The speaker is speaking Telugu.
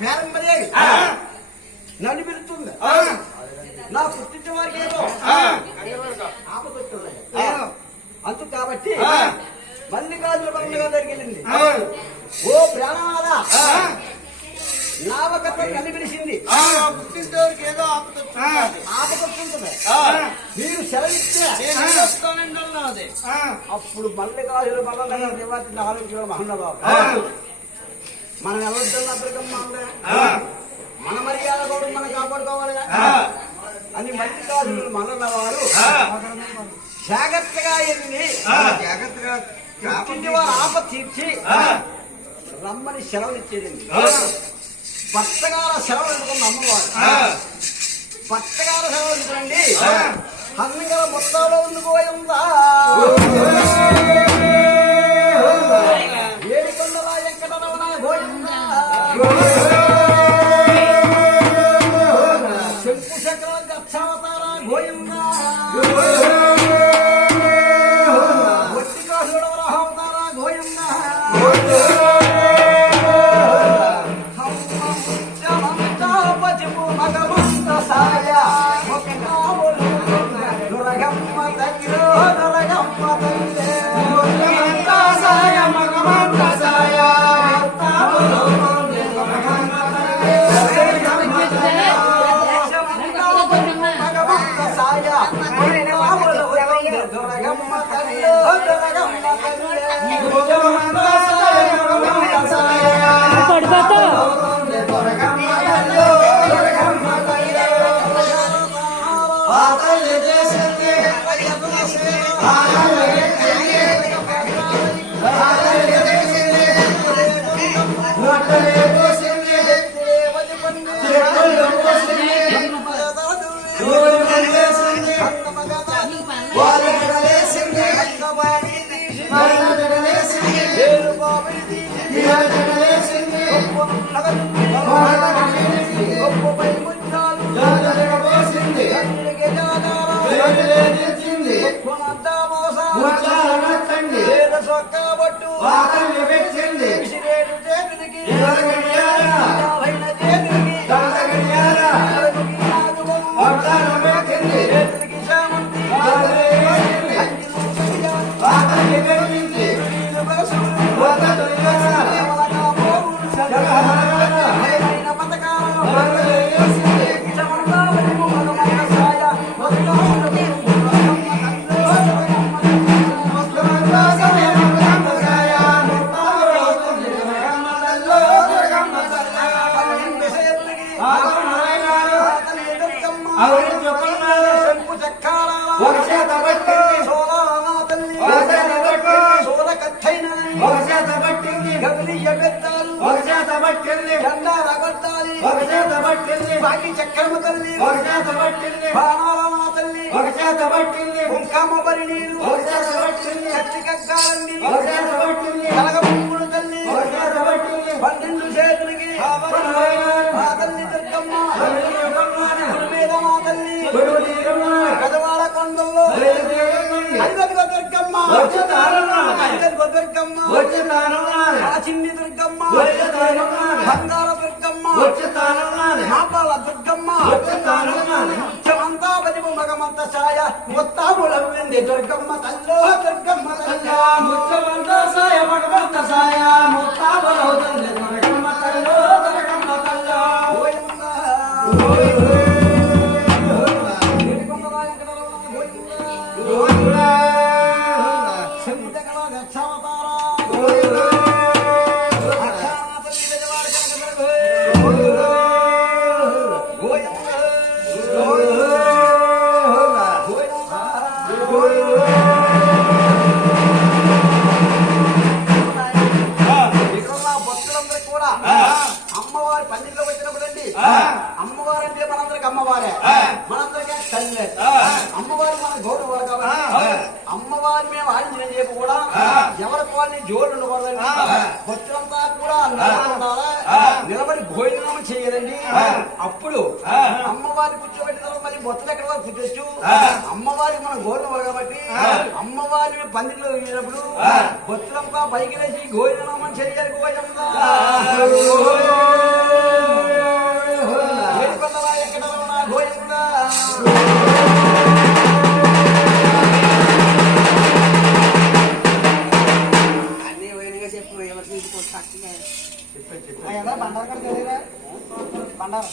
పేరం మర్యాది నన్ను పిలుస్తుంది. నా పుట్టించిన వారికి ఏదో ఆపదొస్తుంది అందుకు కాబట్టి మల్లికార్జున పండుగ జరిగింది. ఓ ప్రాణనాథ నావకత నన్ను పిలిచింది. పుట్టించేవారికి ఏదో ఆపదొస్తుంటుంది. మీరు సెలవిస్తే అప్పుడు మల్లికార్జున పండుగ దేవాతిని ఆలోచించడం మహన్నబాబు. మనం ఎవరిద్దరుకమ్మా మన మర్యాద కూడా మనం కాపాడుకోవాలి అని మల్లికార్జునులు మనన్న వారు జాగ్రత్తగా వెళ్ళి పుట్టింటి వారు ఆప తీర్చి రమ్మని సెలవులు ఇచ్చేది. భర్తగాల సెలవులు ఎందుకున్న అమ్మవారు భర్తగాల సెలవులు ఎందుకునండి హన్నిగల మొత్తంలో ఉండిపోయిందా ఏడుకొండల వెంకటరమణ గోయిందా శంకు చక్రం దక్షావతార గోయిందా వట్టి కాసుల అవతార గోయిందా చక్రమ తల్లి బాణాలమా తల్లి కుంకమబరి నీరు కత్తికగ్గాలండి కలగముడు తల్లి 12 చేతులకి మా తల్లి దుర్గమ్మ మీద మా తల్లి గజవాడ కొండల్లో అదిగదిగో దుర్గమ్మ అదిగదిగో దుర్గమ్మ చిన్ని దుర్గమ్మ బంగార దుర్గమ్మ మాపాల దుర్గమ్మ ముఖ్యమంతా బలిము మగమంత సాయ మొత్తాములంది దుర్గమ్మ తల్లో దుర్గమ్మ తల్లా ముఖ్యమంతా సాయ మగమంత సాయ మొత్తాములవుతుంది దుర్గమ్మ తల్లో దుర్గమ్మ తల్లా అమ్మవారంటే మనందరికి అమ్మవారే మనందరికీ తల్లి అమ్మవారు మన గౌరవ కాబట్టి అమ్మవారి మేము ఆంజనేయ చేపు కూడా ఎవరికి వాళ్ళని జోలు ఉండకూడదండి భక్తులంతా కూడా నిలబడి భోజనం చేయాలండి. అప్పుడు అమ్మవారిని కూర్చోబెట్టిన మరి భక్తులు ఎక్కడ వరకు కూర్చోచ్చు. అమ్మవారికి మన గౌరవం కాబట్టి అమ్మవారి పందిట్లో వెళ్ళినప్పుడు భక్తులంతా పైకి లేచి భోజనం చేయాలి. చెప్పాను బండారు కూడా తెలియదా బండారు